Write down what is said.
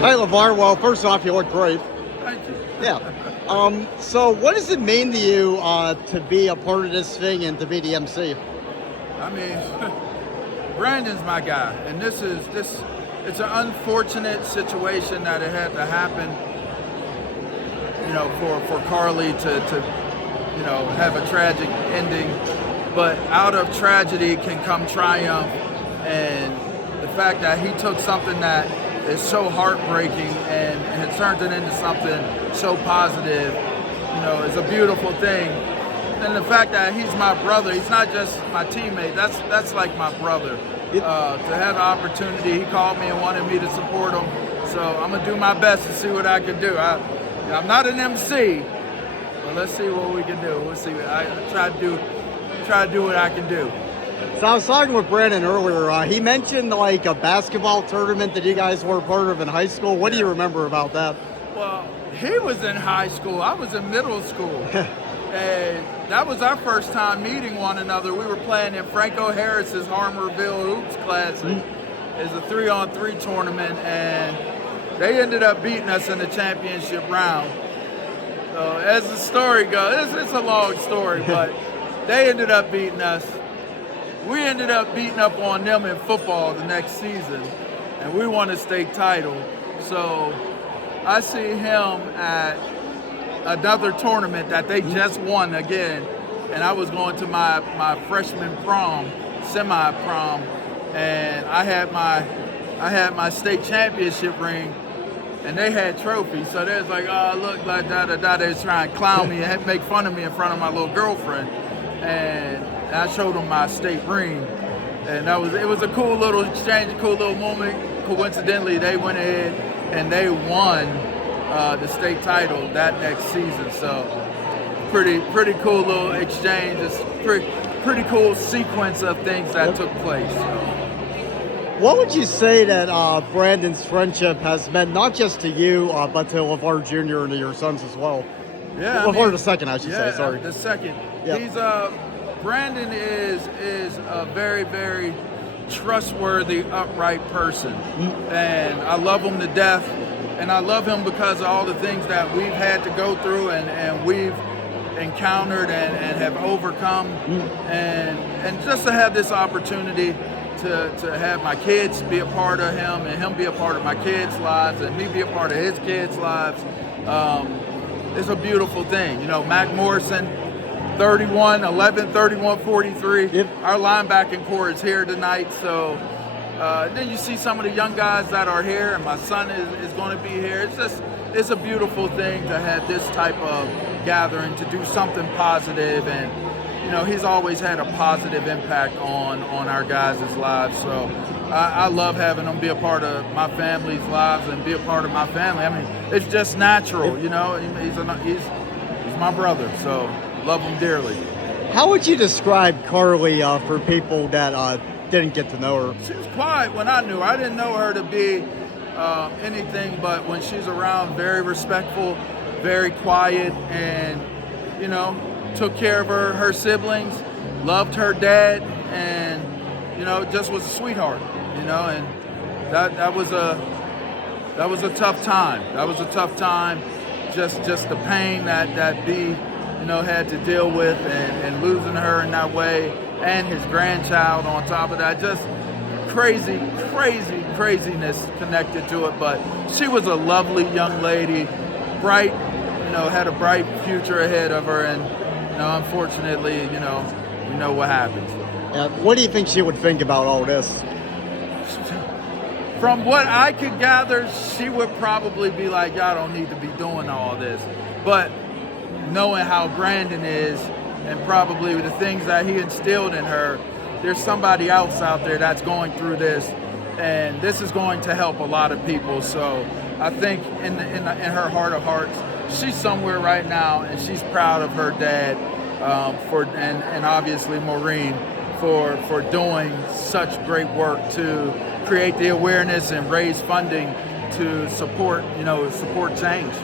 Hi, Lavar. Well, first off, you look great. Thank you. Yeah. So what does it mean to you to be a part of this thing and to be the MC? I mean, Brandon's my guy, and this. It's an unfortunate situation that it had to happen. You know, for Karli to have a tragic ending, but out of tragedy can come triumph, and the fact that he took something that is so heartbreaking and has turned it into something so positive, is a beautiful thing. And the fact that he's my brother, he's not just my teammate, that's like my brother. To have the opportunity, he called me and wanted me to support him, so I'm gonna do my best to see what I can do. I'm not an MC, but let's see what we can do. We'll see. I try to do what I can do. So I was talking with Brandon earlier. He mentioned like a basketball tournament that you guys were a part of in high school. What do you remember about that? Well, he was in high school. I was in middle school. And that was our first time meeting one another. We were playing in Franco Harris's Harmerville Hoops Classic. It's a 3-on-3 tournament, and they ended up beating us in the championship round. So as the story goes, it's a long story, but they ended up beating us. We ended up beating up on them in football the next season, and we won a state title. So I see him at another tournament that they just won again, and I was going to my freshman prom, semi-prom, and I had my state championship ring, and they had trophies. So they was like, oh, look, like da-da-da. They was trying to clown me and make fun of me in front of my little girlfriend. And I showed them my state ring. And it was a cool little exchange, a cool little moment. Coincidentally, they went ahead and they won the state title that next season. So pretty cool little exchange. It's pretty cool sequence of things that took place. So. What would you say that Brandon's friendship has meant not just to you, but to Lavar Jr. and to your sons as well? Yeah, Lavar the second, I should say. Sorry, the second. Yep. He's Brandon is a very, very trustworthy, upright person, and I love him to death. And I love him because of all the things that we've had to go through and we've encountered and have overcome, and just to have this opportunity to have my kids be a part of him and him be a part of my kids' lives and me be a part of his kids' lives. It's a beautiful thing. Mac Morrison, 31-11, 31-43. Yep. Our linebacking core is here tonight. So then you see some of the young guys that are here, and my son is going to be here. It's a beautiful thing to have this type of gathering, to do something positive, and he's always had a positive impact on our guys' lives. So I love having him be a part of my family's lives and be a part of my family. I mean, it's just natural, he's my brother, so love him dearly. How would you describe Karli for people that didn't get to know her? She was quiet when I knew her. I didn't know her to be anything but, when she's around, very respectful, very quiet, and took care of her siblings, loved her dad, and just was a sweetheart. And that was a tough time. That was a tough time. Just the pain that B had to deal with, and losing her in that way, and his grandchild on top of that. Just craziness connected to it. But she was a lovely young lady, bright, had a bright future ahead of her, and unfortunately, you know what happens. What do you think she would think about all this? From what I could gather, she would probably be like, y'all don't need to be doing all this. But knowing how Brandon is, and probably the things that he instilled in her, there's somebody else out there that's going through this, and this is going to help a lot of people. So I think in her heart of hearts, she's somewhere right now, and she's proud of her dad and obviously Maureen for doing such great work to create the awareness and raise funding to support change.